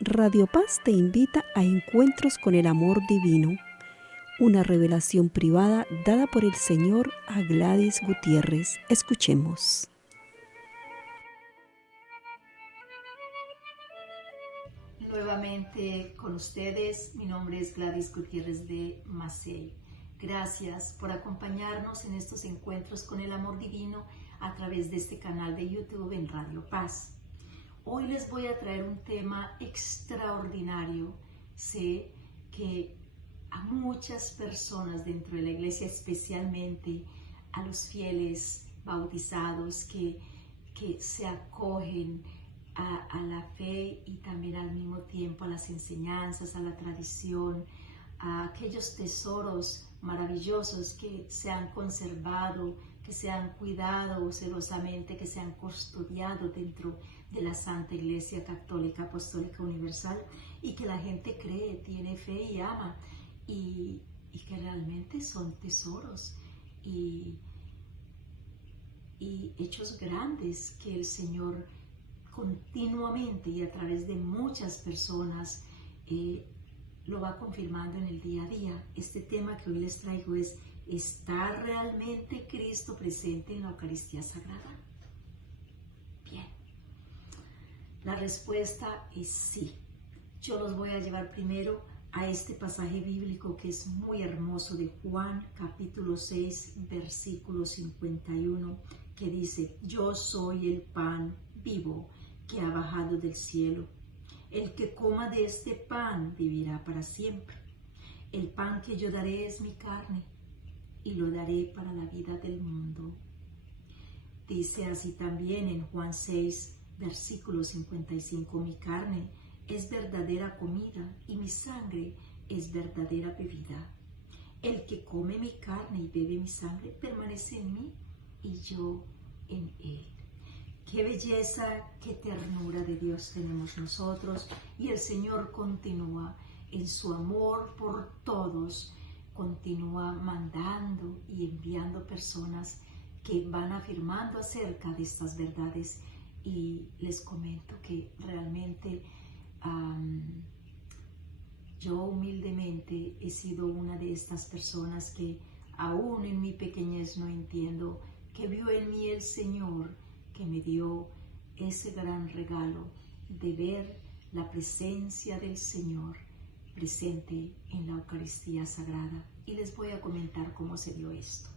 Radio Paz te invita a encuentros con el amor divino, una revelación privada dada por el Señor a Gladys Gutiérrez. Escuchemos. Nuevamente con ustedes, mi nombre es Gladys Gutiérrez de Macei. Gracias por acompañarnos en estos encuentros con el amor divino a través de este canal de YouTube en Radio Paz. Hoy les voy a traer un tema extraordinario. Sé que a muchas personas dentro de la iglesia, especialmente a los fieles bautizados que se acogen a la fe y también al mismo tiempo a las enseñanzas, a la tradición, a aquellos tesoros maravillosos que se han conservado, que se han cuidado celosamente, que se han custodiado dentro de la Santa Iglesia Católica Apostólica Universal y que la gente cree, tiene fe y ama y que realmente son tesoros y hechos grandes que el Señor continuamente y a través de muchas personas lo va confirmando en el día a día. Este tema que hoy les traigo es: ¿está realmente Cristo presente en la Eucaristía Sagrada? Bien, la respuesta es sí. Yo los voy a llevar primero a este pasaje bíblico que es muy hermoso de Juan capítulo 6 versículo 51, que dice: yo soy el pan vivo que ha bajado del cielo. El que coma de este pan vivirá para siempre. El pan que yo daré es mi carne y lo daré para la vida del mundo. Dice así también en Juan 6 versículo 55: mi carne es verdadera comida y mi sangre es verdadera bebida. El que come mi carne y bebe mi sangre permanece en mí y yo en él. Qué belleza, qué ternura de Dios tenemos nosotros, y el Señor continúa en su amor por todos, continúa mandando y enviando personas que van afirmando acerca de estas verdades. Y les comento que realmente yo humildemente he sido una de estas personas que aún en mi pequeñez no entiendo, que vio en mí el Señor, que me dio ese gran regalo de ver la presencia del Señor presente en la Eucaristía Sagrada. Y les voy a comentar cómo se dio esto.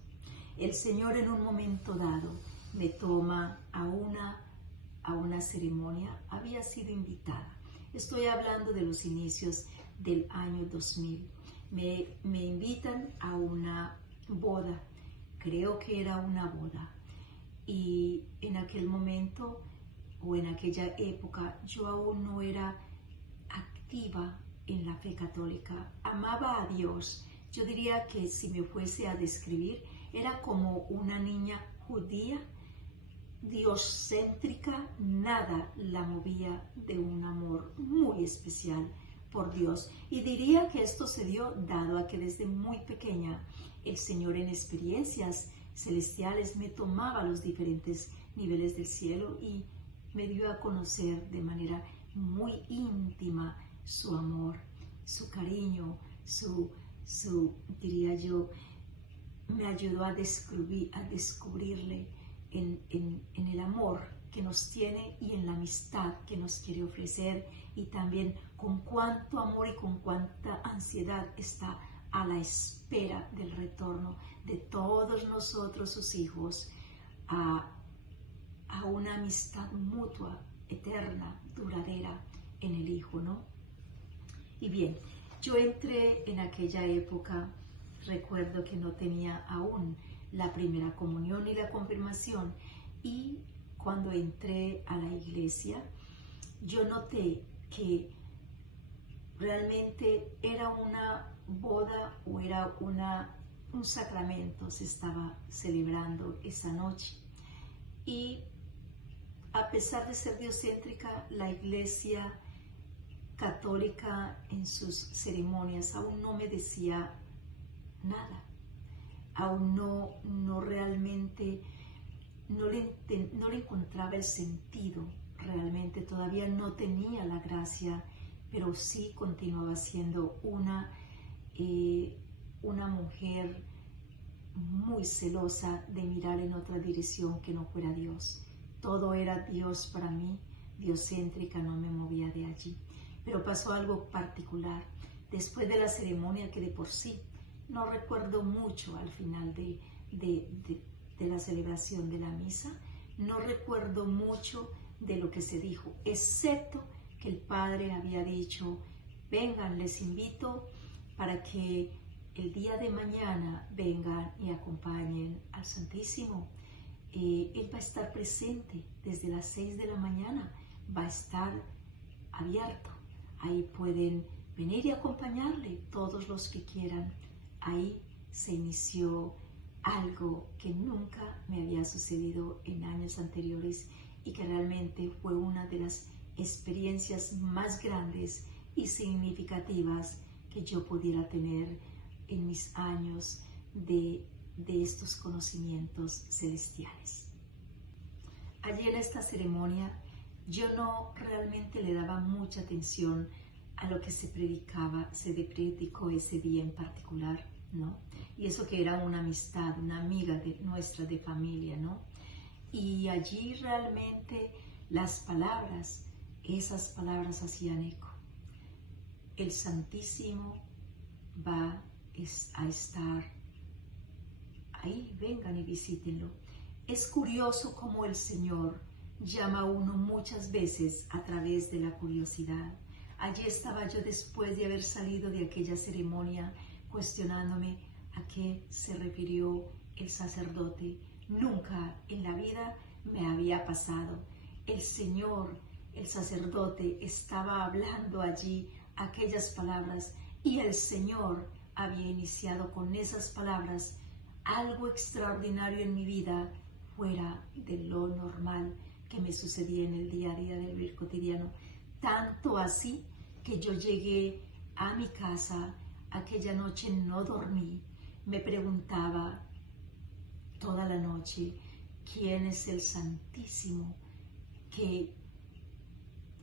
El Señor en un momento dado me toma a una ceremonia. Había sido invitada. Estoy hablando de los inicios del año 2000. Me invitan a una boda. Creo que era una boda. Y en aquel momento o en aquella época yo aún no era activa en la fe católica. Amaba a Dios. Yo diría que si me fuese a describir, era como una niña judía, dioscéntrica. Nada la movía de un amor muy especial por Dios. Y diría que esto se dio dado a que desde muy pequeña el Señor en experiencias celestiales me tomaba a los diferentes niveles del cielo y me dio a conocer de manera muy íntima su amor, su cariño, diría yo, me ayudó a descubrirle en el amor que nos tiene y en la amistad que nos quiere ofrecer, y también con cuánto amor y con cuánta ansiedad está a la espera del retorno de todos nosotros, sus hijos, a una amistad mutua, eterna, duradera en el Hijo, ¿no? Y bien, yo entré en aquella época, recuerdo que no tenía aún la primera comunión ni la confirmación, y cuando entré a la iglesia, yo noté que realmente era una boda o era un sacramento se estaba celebrando esa noche. Y a pesar de ser diocéntrica, la iglesia católica en sus ceremonias aún no me decía nada, aún no realmente, no le encontraba el sentido, realmente todavía no tenía la gracia pero sí continuaba siendo una mujer muy celosa de mirar en otra dirección que no fuera Dios. Todo era Dios para mí, diocéntrica, no me movía de allí. Pero pasó algo particular. Después de la ceremonia, que de por sí no recuerdo mucho al final de la celebración de la misa, no recuerdo mucho de lo que se dijo, excepto que el Padre había dicho: vengan, les invito para que el día de mañana vengan y acompañen al Santísimo. Él va a estar presente desde las 6 de la mañana, va a estar abierto. Ahí pueden venir y acompañarle todos los que quieran. Ahí se inició algo que nunca me había sucedido en años anteriores y que realmente fue una de las experiencias más grandes y significativas que yo pudiera tener en mis años de estos conocimientos celestiales. Allí en esta ceremonia yo no realmente le daba mucha atención a lo que se predicó ese día en particular, ¿no? Y eso que era una amistad, una amiga nuestra de familia, ¿no? Y allí realmente las palabras, esas palabras hacían eco. El Santísimo va a estar ahí, vengan y visítenlo. Es curioso cómo el Señor llama a uno muchas veces a través de la curiosidad. Allí estaba yo después de haber salido de aquella ceremonia cuestionándome a qué se refirió el sacerdote. Nunca en la vida me había pasado. El Señor, el sacerdote, estaba hablando allí aquellas palabras y el Señor había iniciado con esas palabras algo extraordinario en mi vida fuera de lo normal que me sucedía en el día a día del vivir cotidiano. Tanto así que yo llegué a mi casa, aquella noche no dormí, me preguntaba toda la noche, ¿quién es el Santísimo que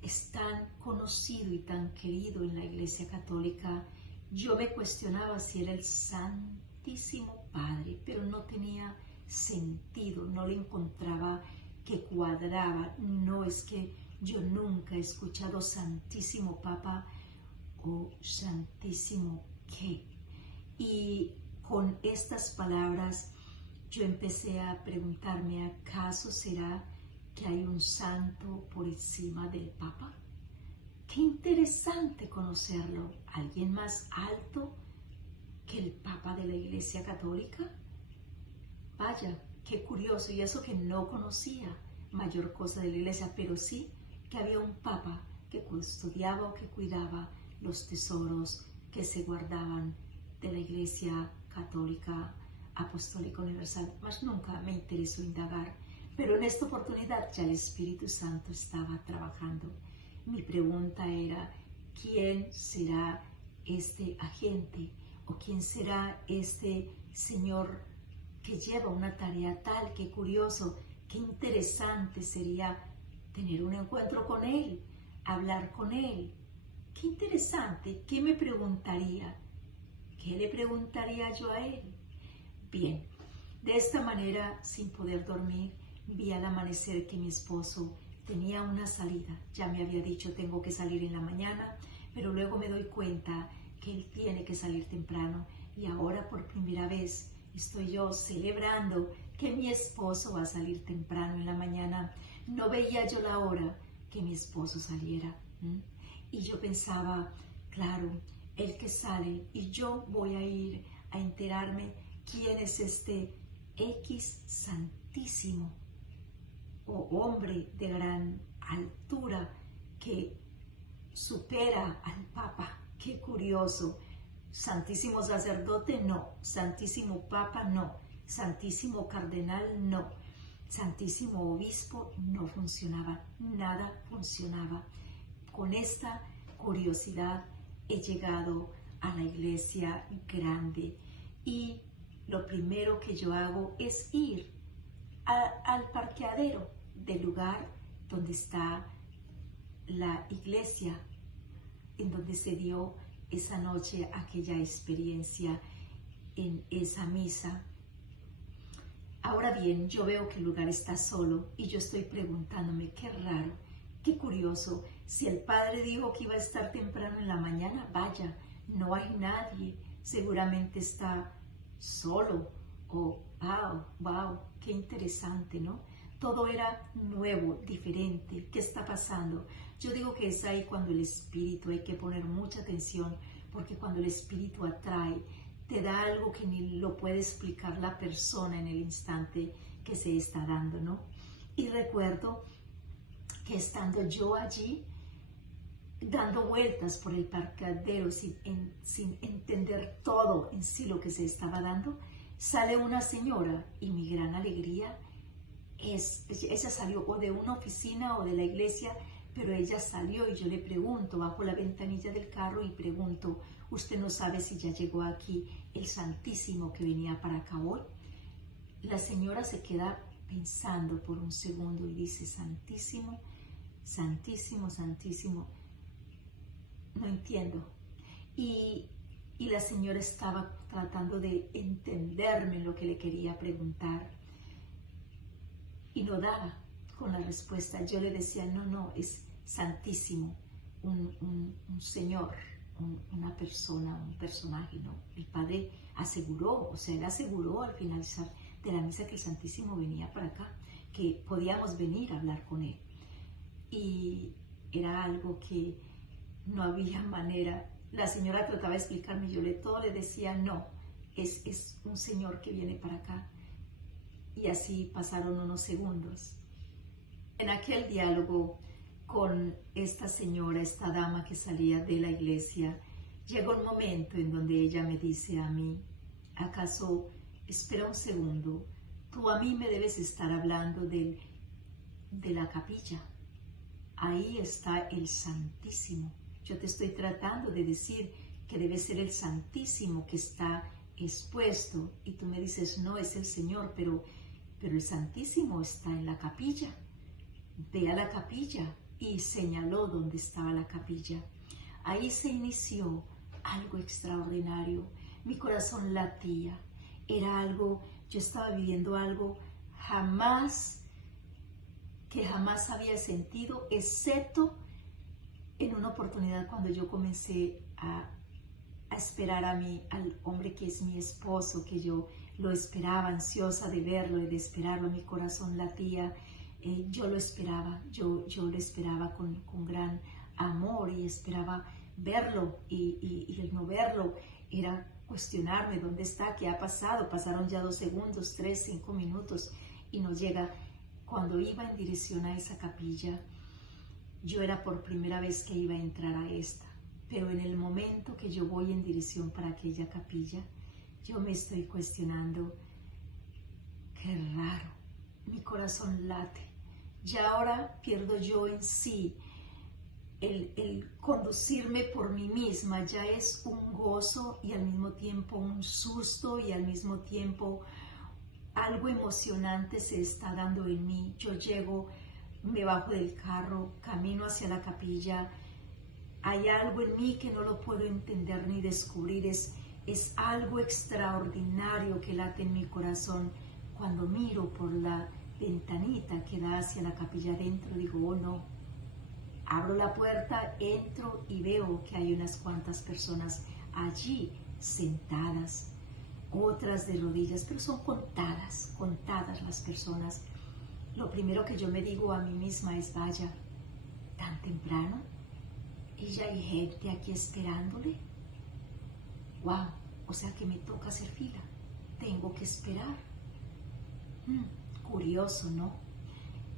es tan conocido y tan querido en la Iglesia Católica? Yo me cuestionaba si era el Santísimo Padre, pero no tenía sentido, no le encontraba que cuadraba. No, es que yo nunca he escuchado Santísimo Papa o Santísimo qué. Y con estas palabras yo empecé a preguntarme, ¿acaso será que hay un santo por encima del Papa? Qué interesante conocerlo. ¿Alguien más alto que el Papa de la Iglesia Católica? Vaya, qué curioso, y eso que no conocía mayor cosa de la Iglesia, pero sí que había un Papa que custodiaba o que cuidaba los tesoros que se guardaban de la Iglesia Católica Apostólica Universal. Mas nunca me interesó indagar, pero en esta oportunidad ya el Espíritu Santo estaba trabajando. Mi pregunta era, ¿quién será este agente o quién será este señor que lleva una tarea tal? Qué curioso, qué interesante sería tener un encuentro con él, hablar con él. Qué interesante, ¿qué me preguntaría? ¿Qué le preguntaría yo a él? Bien, de esta manera, sin poder dormir, vi al amanecer que mi esposo tenía una salida. Ya me había dicho, tengo que salir en la mañana, pero luego me doy cuenta que él tiene que salir temprano. Y ahora por primera vez estoy yo celebrando que mi esposo va a salir temprano en la mañana. No veía yo la hora que mi esposo saliera. Y yo pensaba, claro, el que sale y yo voy a ir a enterarme quién es este X Santísimo o hombre de gran altura que supera al Papa. Qué curioso. Santísimo sacerdote, no. Santísimo Papa, no. Santísimo cardenal, no. Santísimo obispo, no funcionaba. Nada funcionaba. Con esta curiosidad he llegado a la iglesia grande y lo primero que yo hago es ir al parqueadero del lugar donde está la iglesia en donde se dio esa noche aquella experiencia en esa misa. Ahora bien, yo veo que el lugar está solo y yo estoy preguntándome, qué raro, qué curioso, si el padre dijo que iba a estar temprano en la mañana, vaya, no hay nadie, seguramente está solo. Oh, wow, qué interesante, ¿no? Todo era nuevo, diferente. ¿Qué está pasando? Yo digo que es ahí cuando el Espíritu, hay que poner mucha atención, porque cuando el Espíritu atrae, te da algo que ni lo puede explicar la persona en el instante que se está dando, ¿no? Y recuerdo que estando yo allí, dando vueltas por el parqueadero sin entender todo en sí lo que se estaba dando, sale una señora y mi gran alegría ella salió o de una oficina o de la iglesia, pero ella salió y yo le pregunto, bajo la ventanilla del carro y pregunto, ¿usted no sabe si ya llegó aquí el Santísimo que venía para acá hoy? La señora se queda pensando por un segundo y dice, Santísimo, Santísimo, Santísimo, no entiendo. Y la señora estaba tratando de entenderme lo que le quería preguntar y no daba con la respuesta. Yo le decía, no, es Santísimo, un señor, una persona, un personaje, ¿no? El padre aseguró, o sea, él aseguró al finalizar de la misa que el Santísimo venía para acá, que podíamos venir a hablar con él. Y era algo que no había manera. La señora trataba de explicarme, yo todo le decía, no, es un señor que viene para acá. Y así pasaron unos segundos. En aquel diálogo con esta señora, esta dama que salía de la iglesia, llegó un momento en donde ella me dice a mí, ¿acaso, espera un segundo, tú a mí me debes estar hablando de la capilla? Ahí está el Santísimo. Yo te estoy tratando de decir que debe ser el Santísimo que está expuesto y tú me dices, no, es el Señor, pero el Santísimo está en la capilla. Ve a la capilla. Y señaló dónde estaba la capilla. Ahí se inició algo extraordinario. Mi corazón latía. Era algo, yo estaba viviendo algo que jamás había sentido, excepto en una oportunidad cuando yo comencé a esperar al hombre que es mi esposo, que yo lo esperaba, ansiosa de verlo y de esperarlo. Mi corazón latía. Yo lo esperaba, yo lo esperaba con gran amor y esperaba verlo y el no verlo era cuestionarme dónde está, qué ha pasado. Pasaron ya 2 segundos, 3, 5 minutos y no llega. Cuando iba en dirección a esa capilla, yo era por primera vez que iba a entrar a esta, pero en el momento que yo voy en dirección para aquella capilla, yo me estoy cuestionando, qué raro, mi corazón late. Ya ahora pierdo yo en sí el conducirme por mí misma, ya es un gozo y al mismo tiempo un susto y al mismo tiempo algo emocionante se está dando en mí. Yo llego, me bajo del carro, camino hacia la capilla, hay algo en mí que no lo puedo entender ni descubrir, es algo extraordinario que late en mi corazón. Cuando miro por la ventanita que da hacia la capilla adentro, digo, oh no, abro la puerta, entro y veo que hay unas cuantas personas allí sentadas, otras de rodillas, pero son contadas las personas. Lo primero que yo me digo a mí misma es, vaya, tan temprano y ya hay gente aquí esperándole. Wow, o sea que me toca hacer fila, tengo que esperar. Curioso, ¿no?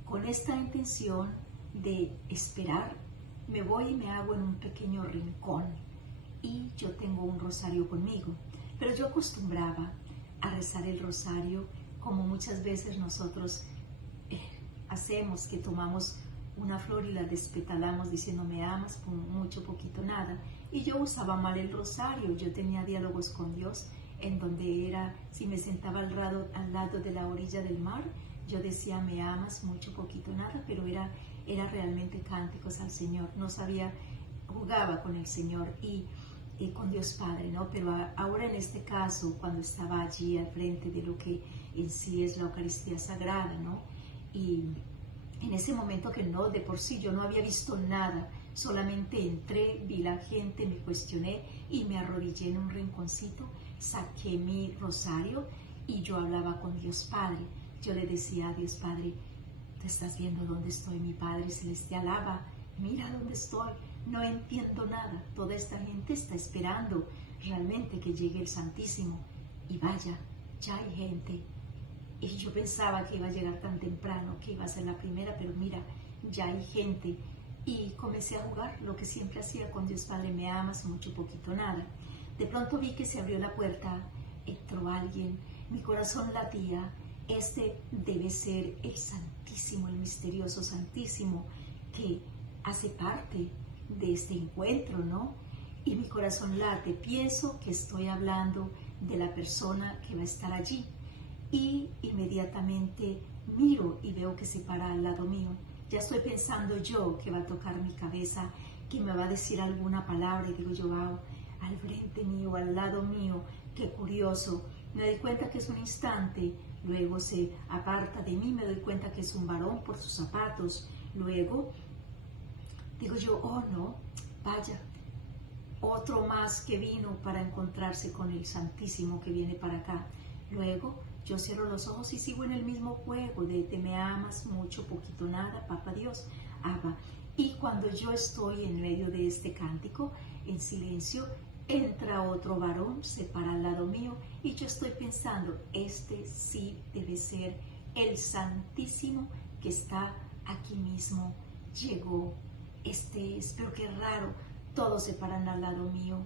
Con esta intención de esperar, me voy y me hago en un pequeño rincón y yo tengo un rosario conmigo, pero yo acostumbraba a rezar el rosario como muchas veces nosotros hacemos, que tomamos una flor y la despetalamos diciendo me amas, mucho, poquito, nada. Y yo usaba mal el rosario, yo tenía diálogos con Dios en donde era, si me sentaba al lado de la orilla del mar, yo decía me amas, mucho, poquito, nada, pero era realmente cánticos al Señor. No sabía jugaba con el Señor y con Dios Padre, ¿no? Pero ahora en este caso, cuando estaba allí al frente de lo que en sí es la Eucaristía Sagrada, ¿no? Y en ese momento que no, de por sí yo no había visto nada, solamente entré, vi la gente, me cuestioné y me arrodillé en un rinconcito, saqué mi rosario y yo hablaba con Dios Padre. Yo le decía a Dios Padre, ¿te estás viendo dónde estoy, mi Padre Celestial? Abba, mira dónde estoy, no entiendo nada, toda esta gente está esperando realmente que llegue el Santísimo y vaya, ya hay gente. Y yo pensaba que iba a llegar tan temprano, que iba a ser la primera, pero mira, ya hay gente. Y comencé a jugar lo que siempre hacía con Dios Padre, me amas, mucho, poquito, nada. De pronto vi que se abrió la puerta, entró alguien, mi corazón latía, este debe ser el Santísimo, el misterioso Santísimo, que hace parte de este encuentro, ¿no? Y mi corazón late, pienso que estoy hablando de la persona que va a estar allí. Y inmediatamente miro y veo que se para al lado mío. Ya estoy pensando yo que va a tocar mi cabeza, que me va a decir alguna palabra y digo yo, wow, al frente mío, al lado mío, qué curioso. Me doy cuenta que es un instante, luego se aparta de mí, me doy cuenta que es un varón por sus zapatos. Luego digo yo, oh no, vaya, otro más que vino para encontrarse con el Santísimo que viene para acá. Luego yo cierro los ojos y sigo en el mismo juego de te me amas mucho, poquito, nada, Papá Dios, Abba. Y cuando yo estoy en medio de este cántico, en silencio, entra otro varón, se para al lado mío y yo estoy pensando, este sí debe ser el Santísimo que está aquí mismo. Llegó, este es, pero qué raro, todos se paran al lado mío.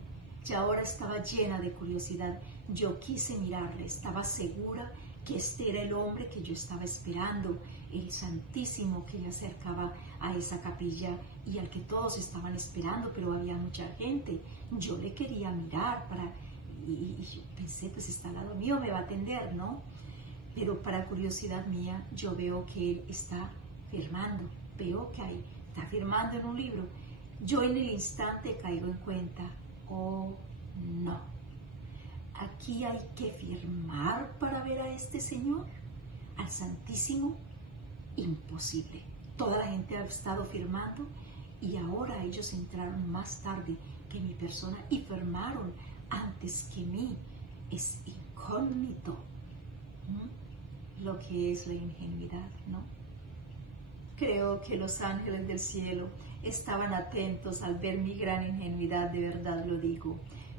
Y ahora estaba llena de curiosidad. Yo quise mirarle, estaba segura que este era el hombre que yo estaba esperando, el Santísimo que me acercaba a esa capilla y al que todos estaban esperando, pero había mucha gente. Yo le quería mirar y yo pensé, pues está al lado mío, me va a atender, ¿no? Pero para curiosidad mía, yo veo que él está firmando, veo que está firmando en un libro. Yo en el instante caigo en cuenta, oh no, aquí hay que firmar para ver a este Señor, al Santísimo, imposible. Toda la gente ha estado firmando y ahora ellos entraron más tarde que mi persona y firmaron antes que mí. Es incógnito, ¿no? Lo que es la ingenuidad, ¿no? Creo que los ángeles del cielo estaban atentos al ver mi gran ingenuidad, de verdad lo digo,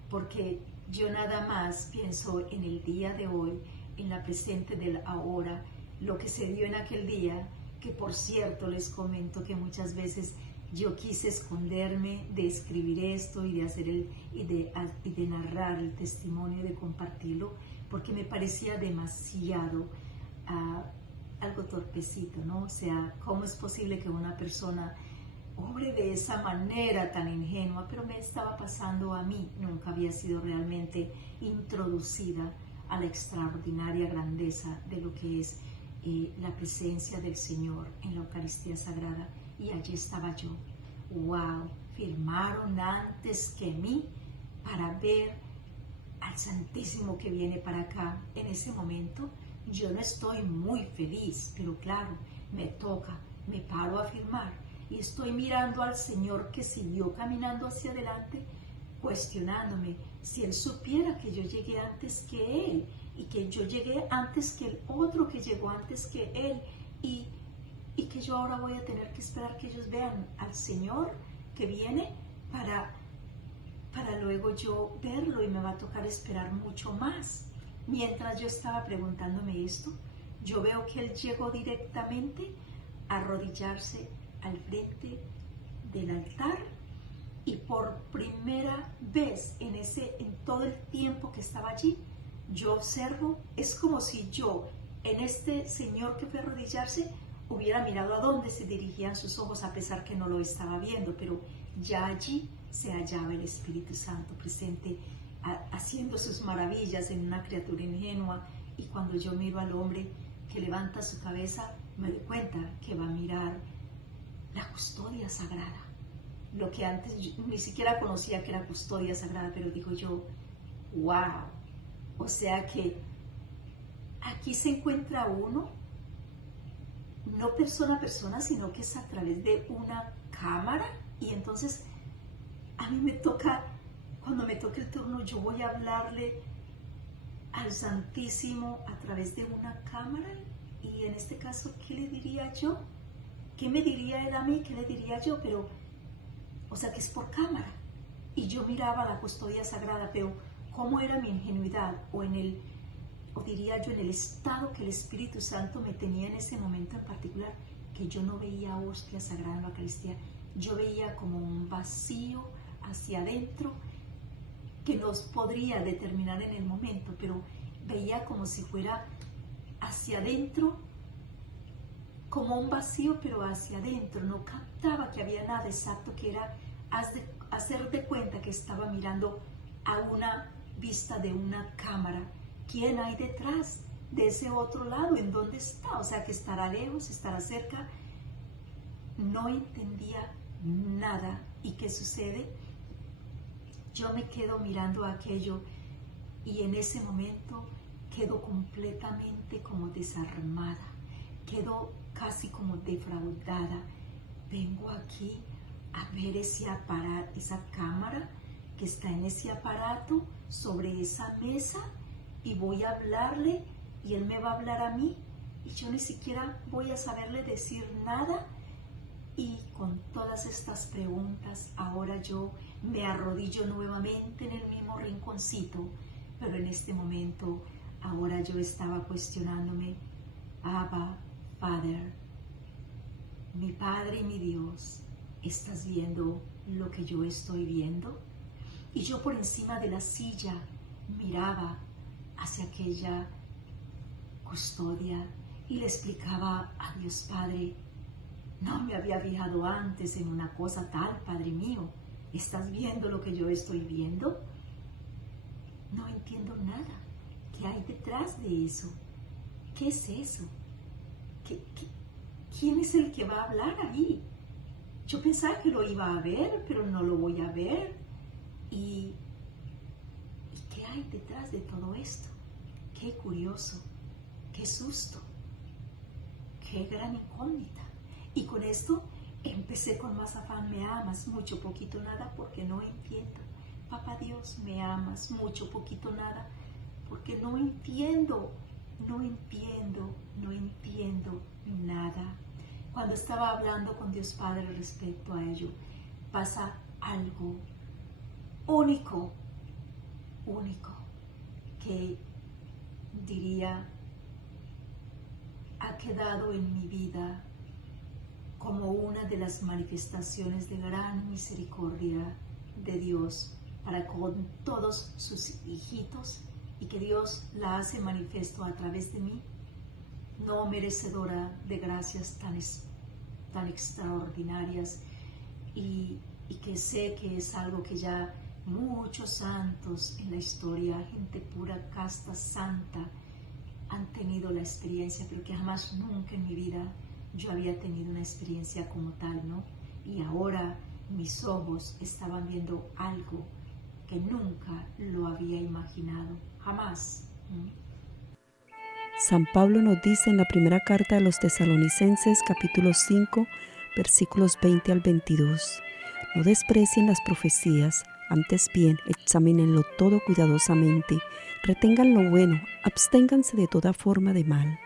porque yo nada más pienso en el día de hoy, en la presente del ahora, lo que se dio en aquel día, que por cierto les comento que muchas veces yo quise esconderme de escribir esto y de hacer y de narrar el testimonio, de compartirlo, porque me parecía demasiado algo torpecito, ¿no? O sea, ¿cómo es posible que una persona obre de esa manera tan ingenua? Pero me estaba pasando a mí, nunca había sido realmente introducida a la extraordinaria grandeza de lo que es la presencia del Señor en la Eucaristía Sagrada. Y allí estaba yo. ¡Wow! Firmaron antes que mí para ver al Santísimo que viene para acá. En ese momento yo no estoy muy feliz, pero claro, me toca, me paro a firmar y estoy mirando al Señor que siguió caminando hacia adelante, cuestionándome si Él supiera que yo llegué antes que Él y que yo llegué antes que el otro que llegó antes que Él y que yo ahora voy a tener que esperar que ellos vean al Señor que viene para luego yo verlo y me va a tocar esperar mucho más. Mientras yo estaba preguntándome esto, yo veo que Él llegó directamente a arrodillarse al frente del altar y por primera vez en todo el tiempo que estaba allí, yo observo, es como si yo en este Señor que fue a arrodillarse hubiera mirado a dónde se dirigían sus ojos a pesar que no lo estaba viendo, pero ya allí se hallaba el Espíritu Santo presente haciendo sus maravillas en una criatura ingenua. Y cuando yo miro al hombre que levanta su cabeza, me doy cuenta que va a mirar la custodia sagrada. lo que antes yo ni siquiera conocía que era custodia sagrada, pero digo yo, wow, o sea que aquí se encuentra uno, no persona a persona, sino que es a través de una cámara, y entonces a mí me toca, cuando me toque el turno, yo voy a hablarle al Santísimo a través de una cámara, y en este caso, ¿qué le diría yo? ¿Qué me diría él a mí? ¿Qué le diría yo? Pero, o sea, que es por cámara. Y yo miraba la custodia sagrada, pero ¿cómo era mi ingenuidad? O diría yo, en el estado que el Espíritu Santo me tenía en ese momento en particular, que yo no veía hostia sagrada en la Eucaristía. Yo veía como un vacío hacia adentro, que nos podría determinar en el momento, pero veía como si fuera hacia adentro, como un vacío, pero hacia adentro. No captaba que había nada exacto, que era hacer de cuenta que estaba mirando a una vista de una cámara. ¿Quién hay detrás de ese otro lado? ¿En dónde está? O sea, que estará lejos, estará cerca. No entendía nada. ¿Y qué sucede? Yo me quedo mirando aquello, y en ese momento quedo completamente como desarmada, quedo casi como defraudada. Vengo aquí a ver esa cámara que está en ese aparato sobre esa mesa, y voy a hablarle y él me va a hablar a mí, y yo ni siquiera voy a saberle decir nada. Y con todas estas preguntas, ahora yo me arrodillo nuevamente en el mismo rinconcito, pero en este momento, ahora yo estaba cuestionándome, Abba, Father, mi Padre y mi Dios, ¿estás viendo lo que yo estoy viendo? Y yo por encima de la silla miraba hacia aquella custodia y le explicaba a Dios Padre, no me había fijado antes en una cosa tal, Padre mío. ¿Estás viendo lo que yo estoy viendo? No entiendo nada. ¿Qué hay detrás de eso? ¿Qué es eso? ¿Quién es el que va a hablar ahí? Yo pensaba que lo iba a ver, pero no lo voy a ver. ¿Y qué hay detrás de todo esto? Qué curioso, qué susto, qué gran incógnita. Y con esto empecé con más afán. Me amas, mucho, poquito, nada, porque no entiendo. Papá Dios, me amas, mucho, poquito, nada, porque no entiendo nada. Cuando estaba hablando con Dios Padre respecto a ello, pasa algo único, que diría, ha quedado en mi vida como una de las manifestaciones de gran misericordia de Dios para con todos sus hijitos, y que Dios la hace manifiesto a través de mí, no merecedora de gracias tan extraordinarias, y que sé que es algo que ya muchos santos en la historia, gente pura, casta, santa, han tenido la experiencia, pero que jamás, nunca en mi vida yo había tenido una experiencia como tal, ¿no? Y ahora mis ojos estaban viendo algo que nunca lo había imaginado, jamás. San Pablo nos dice en la primera carta a los Tesalonicenses, capítulo 5, versículos 20 al 22, no desprecien las profecías, antes bien, examínenlo todo cuidadosamente, retengan lo bueno, absténganse de toda forma de mal.